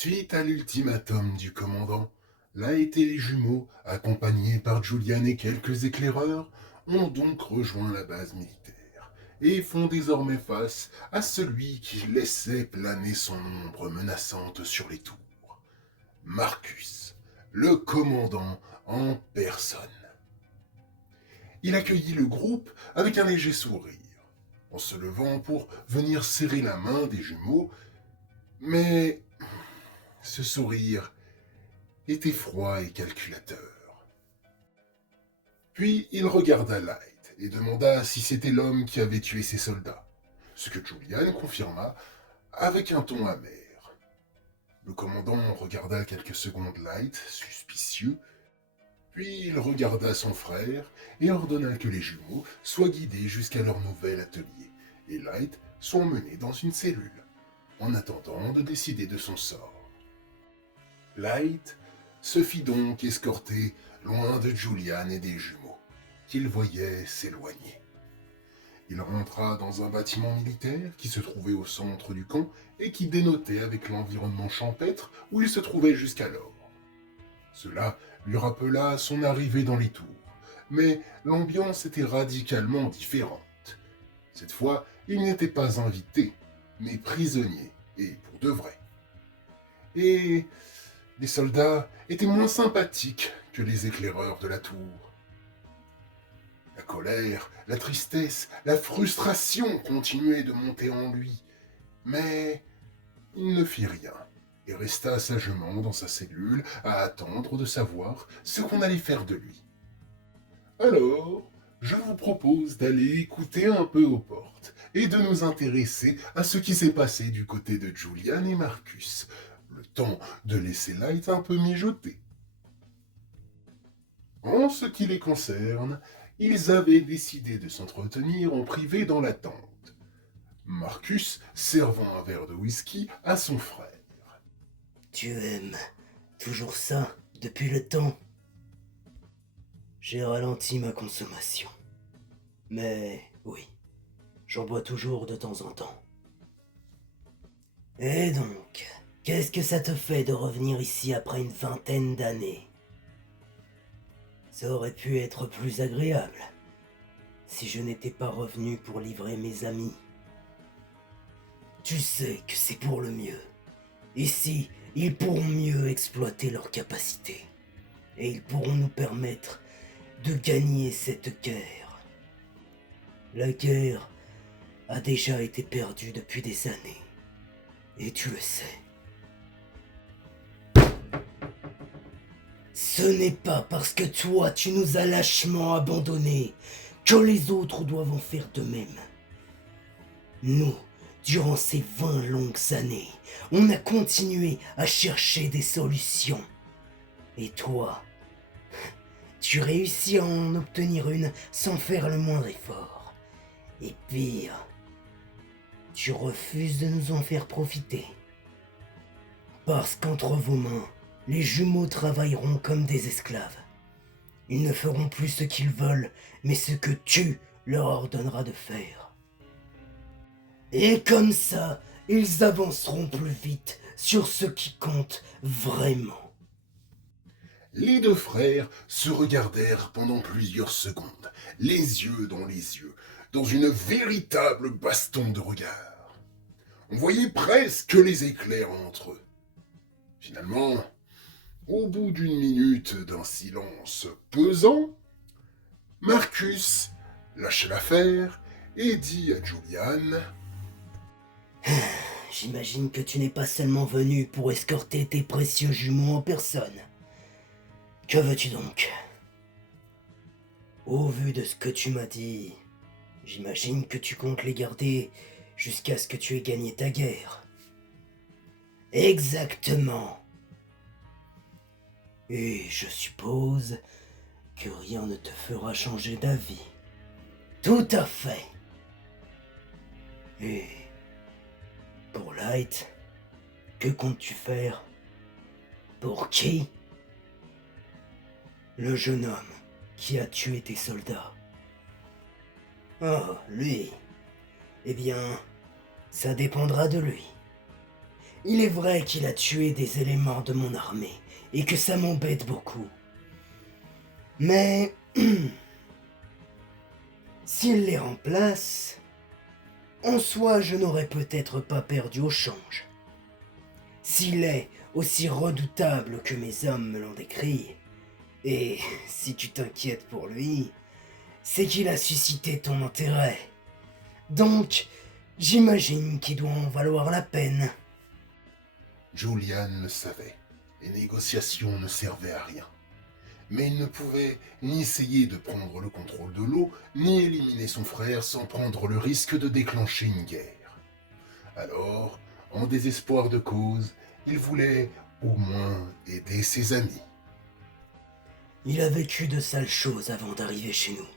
Suite à l'ultimatum du commandant, Light et les jumeaux, accompagnés par Julian et quelques éclaireurs, ont donc rejoint la base militaire et font désormais face à celui qui laissait planer son ombre menaçante sur les tours. Marcus, le commandant en personne. Il accueillit le groupe avec un léger sourire, en se levant pour venir serrer la main des jumeaux, mais ce sourire était froid et calculateur. Puis il regarda Light et demanda si c'était l'homme qui avait tué ses soldats, ce que Julian confirma avec un ton amer. Le commandant regarda quelques secondes Light, suspicieux, puis il regarda son frère et ordonna que les jumeaux soient guidés jusqu'à leur nouvel atelier, et Light soit emmené dans une cellule, en attendant de décider de son sort. Light se fit donc escorter loin de Julian et des jumeaux, qu'il voyait s'éloigner. Il rentra dans un bâtiment militaire qui se trouvait au centre du camp et qui dénotait avec l'environnement champêtre où il se trouvait jusqu'alors. Cela lui rappela son arrivée dans les tours, mais l'ambiance était radicalement différente. Cette fois, il n'était pas invité, mais prisonnier, et pour de vrai. Et les soldats étaient moins sympathiques que les éclaireurs de la tour. La colère, la tristesse, la frustration continuaient de monter en lui, mais il ne fit rien et resta sagement dans sa cellule à attendre de savoir ce qu'on allait faire de lui. Alors, je vous propose d'aller écouter un peu aux portes et de nous intéresser à ce qui s'est passé du côté de Julian et Marcus, le temps de laisser Light un peu mijoter. En ce qui les concerne, ils avaient décidé de s'entretenir en privé dans la tente, Marcus servant un verre de whisky à son frère. Tu aimes toujours ça depuis le temps. J'ai ralenti ma consommation. Mais oui, j'en bois toujours de temps en temps. Et donc, qu'est-ce que ça te fait de revenir ici après une vingtaine d'années? Ça aurait pu être plus agréable si je n'étais pas revenu pour livrer mes amis. Tu sais que c'est pour le mieux. Ici, ils pourront mieux exploiter leurs capacités. Et ils pourront nous permettre de gagner cette guerre. La guerre a déjà été perdue depuis des années. Et tu le sais. Ce n'est pas parce que toi tu nous as lâchement abandonnés que les autres doivent en faire de même. Nous, durant ces 20 longues années, on a continué à chercher des solutions. Et toi, tu réussis à en obtenir une sans faire le moindre effort. Et pire, tu refuses de nous en faire profiter. Parce qu'entre vos mains, les jumeaux travailleront comme des esclaves. Ils ne feront plus ce qu'ils veulent, mais ce que tu leur ordonneras de faire. Et comme ça, ils avanceront plus vite sur ce qui compte vraiment. Les deux frères se regardèrent pendant plusieurs secondes, les yeux, dans une véritable baston de regard. On voyait presque les éclairs entre eux. Finalement, au bout d'une minute d'un silence pesant, Marcus lâcha l'affaire et dit à Julian: J'imagine que tu n'es pas seulement venu pour escorter tes précieux jumeaux en personne. Que veux-tu donc? Au vu de ce que tu m'as dit, j'imagine que tu comptes les garder jusqu'à ce que tu aies gagné ta guerre. Exactement. Et je suppose que rien ne te fera changer d'avis. Tout à fait. Et pour Light, que comptes-tu faire? Pour qui? Le jeune homme qui a tué tes soldats. Oh, lui. Eh bien, ça dépendra de lui. Il est vrai qu'il a tué des éléments de mon armée, et que ça m'embête beaucoup. Mais... s'il les remplace... en soi, je n'aurais peut-être pas perdu au change. S'il est aussi redoutable que mes hommes me l'ont décrit, et si tu t'inquiètes pour lui, c'est qu'il a suscité ton intérêt. Donc, j'imagine qu'il doit en valoir la peine. Julian le savait. Les négociations ne servaient à rien. Mais il ne pouvait ni essayer de prendre le contrôle de l'eau, ni éliminer son frère sans prendre le risque de déclencher une guerre. Alors, en désespoir de cause, il voulait au moins aider ses amis. Il a vécu de sales choses avant d'arriver chez nous,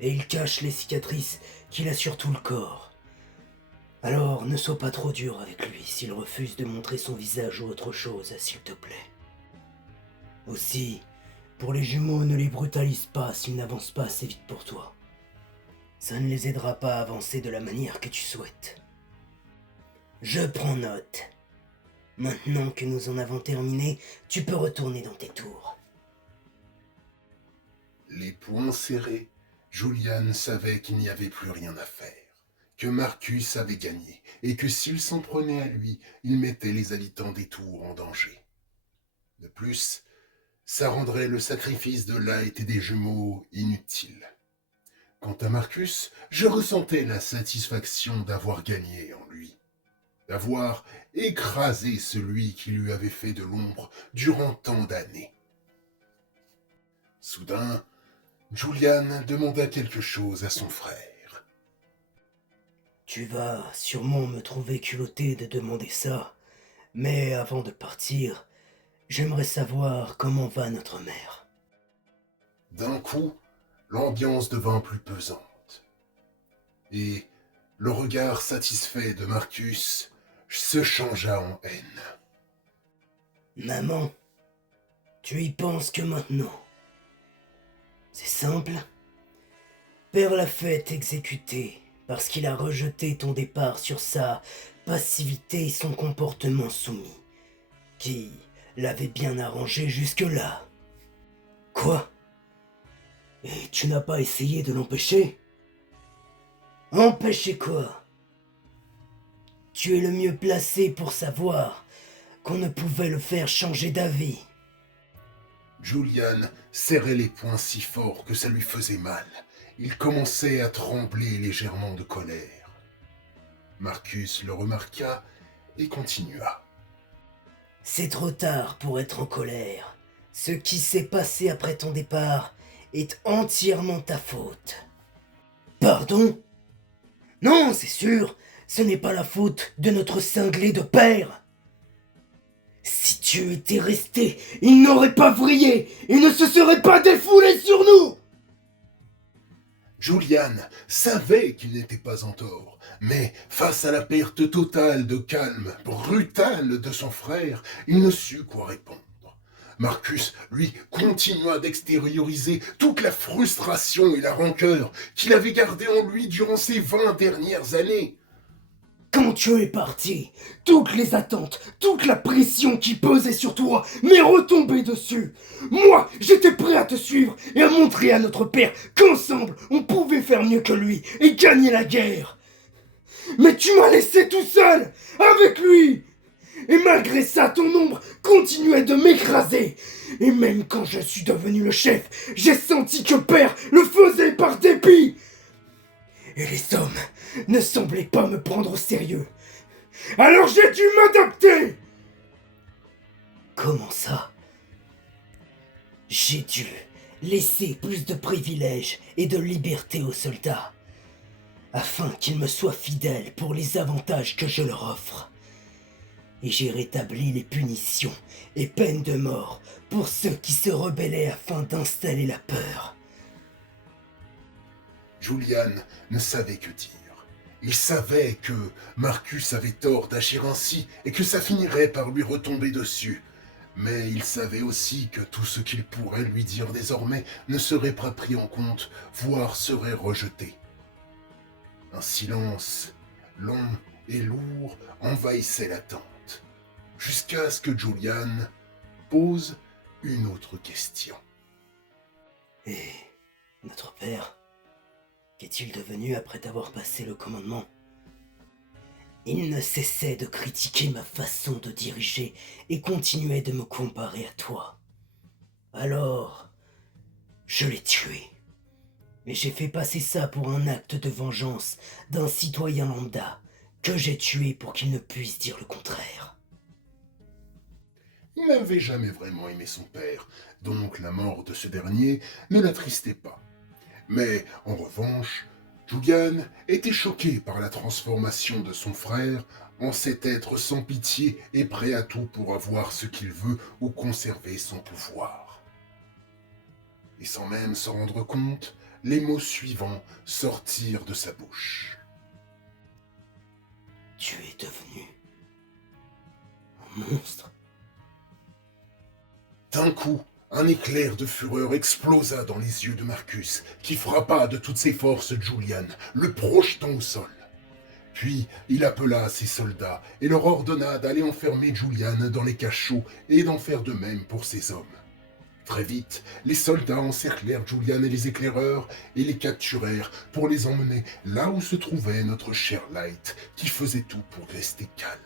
et il cache les cicatrices qu'il a sur tout le corps. Alors ne sois pas trop dur avec lui s'il refuse de montrer son visage ou autre chose, s'il te plaît. Aussi, pour les jumeaux, ne les brutalise pas s'ils n'avancent pas assez vite pour toi. Ça ne les aidera pas à avancer de la manière que tu souhaites. Je prends note. Maintenant que nous en avons terminé, tu peux retourner dans tes tours. Les poings serrés, Julian savait qu'il n'y avait plus rien à faire, que Marcus avait gagné, et que s'il s'en prenait à lui, il mettait les habitants des tours en danger. De plus, ça rendrait le sacrifice de Light et des jumeaux inutile. Quant à Marcus, je ressentais la satisfaction d'avoir gagné en lui, d'avoir écrasé celui qui lui avait fait de l'ombre durant tant d'années. Soudain, Julian demanda quelque chose à son frère. Tu vas sûrement me trouver culotté de demander ça, mais avant de partir, j'aimerais savoir comment va notre mère. D'un coup, l'ambiance devint plus pesante, et le regard satisfait de Marcus se changea en haine. Maman, tu y penses que maintenant. C'est simple. Père l'a fait exécuter parce qu'il a rejeté ton départ sur sa passivité et son comportement soumis, qui l'avait bien arrangé jusque-là. Quoi? Et tu n'as pas essayé de l'empêcher? Empêcher quoi? Tu es le mieux placé pour savoir qu'on ne pouvait le faire changer d'avis. Julian serrait les poings si fort que ça lui faisait mal. Il commençait à trembler légèrement de colère. Marcus le remarqua et continua. C'est trop tard pour être en colère. Ce qui s'est passé après ton départ est entièrement ta faute. Pardon? Non, c'est sûr, ce n'est pas la faute de notre cinglé de père. Si tu étais resté, il n'aurait pas vrillé et ne se serait pas défoulé sur nous. Julian savait qu'il n'était pas en tort, mais face à la perte totale de calme, brutale de son frère, il ne sut quoi répondre. Marcus, lui, continua d'extérioriser toute la frustration et la rancœur qu'il avait gardée en lui durant ces 20 dernières années. Quand tu es parti, toutes les attentes, toute la pression qui pesait sur toi m'est retombée dessus. Moi, j'étais prêt à te suivre et à montrer à notre père qu'ensemble, on pouvait faire mieux que lui et gagner la guerre. Mais tu m'as laissé tout seul, avec lui. Et malgré ça, ton ombre continuait de m'écraser. Et même quand je suis devenu le chef, j'ai senti que père le faisait par dépit. Et les hommes ne semblaient pas me prendre au sérieux. Alors j'ai dû m'adapter. Comment ça? J'ai dû laisser plus de privilèges et de liberté aux soldats, afin qu'ils me soient fidèles pour les avantages que je leur offre. Et j'ai rétabli les punitions et peines de mort pour ceux qui se rebellaient afin d'installer la peur. Julian ne savait que dire. Il savait que Marcus avait tort d'agir ainsi et que ça finirait par lui retomber dessus. Mais il savait aussi que tout ce qu'il pourrait lui dire désormais ne serait pas pris en compte, voire serait rejeté. Un silence long et lourd envahissait la tente. jusqu'à ce que Julian pose une autre question. Et notre père, qu'est-il devenu après t'avoir passé le commandement? Il ne cessait de critiquer ma façon de diriger et continuait de me comparer à toi. Alors, je l'ai tué. Mais j'ai fait passer ça pour un acte de vengeance d'un citoyen lambda que j'ai tué pour qu'il ne puisse dire le contraire. Il n'avait jamais vraiment aimé son père, donc la mort de ce dernier ne l'attristait pas. Mais en revanche, Julian était choqué par la transformation de son frère en cet être sans pitié et prêt à tout pour avoir ce qu'il veut ou conserver son pouvoir. Et sans même s'en rendre compte, les mots suivants sortirent de sa bouche. Tu es devenu un monstre. D'un coup, un éclair de fureur explosa dans les yeux de Marcus, qui frappa de toutes ses forces Julian, le projetant au sol. Puis, il appela ses soldats et leur ordonna d'aller enfermer Julian dans les cachots et d'en faire de même pour ses hommes. Très vite, les soldats encerclèrent Julian et les éclaireurs et les capturèrent pour les emmener là où se trouvait notre cher Light, qui faisait tout pour rester calme.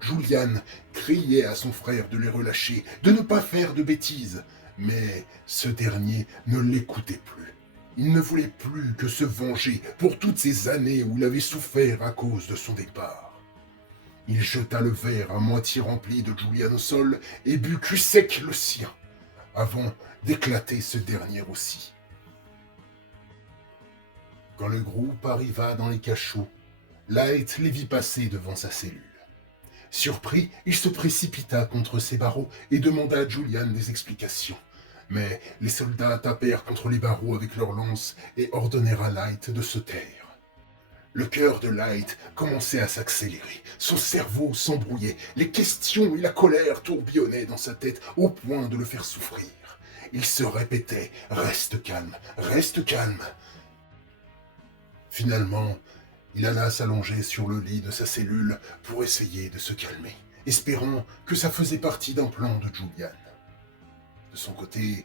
Julian criait à son frère de les relâcher, de ne pas faire de bêtises, mais ce dernier ne l'écoutait plus. Il ne voulait plus que se venger pour toutes ces années où il avait souffert à cause de son départ. Il jeta le verre à moitié rempli de Julian au sol et but cul sec le sien, avant d'éclater ce dernier aussi. Quand le groupe arriva dans les cachots, Light les vit passer devant sa cellule. Surpris, il se précipita contre ses barreaux et demanda à Julian des explications. Mais les soldats tapèrent contre les barreaux avec leurs lances et ordonnèrent à Light de se taire. Le cœur de Light commençait à s'accélérer, son cerveau s'embrouillait, les questions et la colère tourbillonnaient dans sa tête au point de le faire souffrir. Il se répétait « Reste calme, reste calme !» Finalement, il alla s'allonger sur le lit de sa cellule pour essayer de se calmer, espérant que ça faisait partie d'un plan de Julian. De son côté,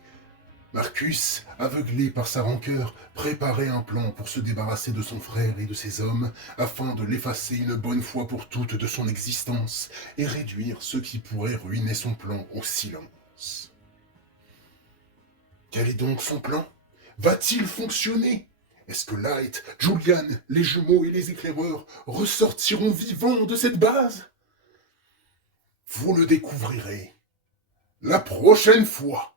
Marcus, aveuglé par sa rancœur, préparait un plan pour se débarrasser de son frère et de ses hommes, afin de l'effacer une bonne fois pour toutes de son existence et réduire ce qui pourrait ruiner son plan au silence. Quel est donc son plan? Va-t-il fonctionner? Est-ce que Light, Julian, les jumeaux et les éclaireurs ressortiront vivants de cette base? Vous le découvrirez la prochaine fois.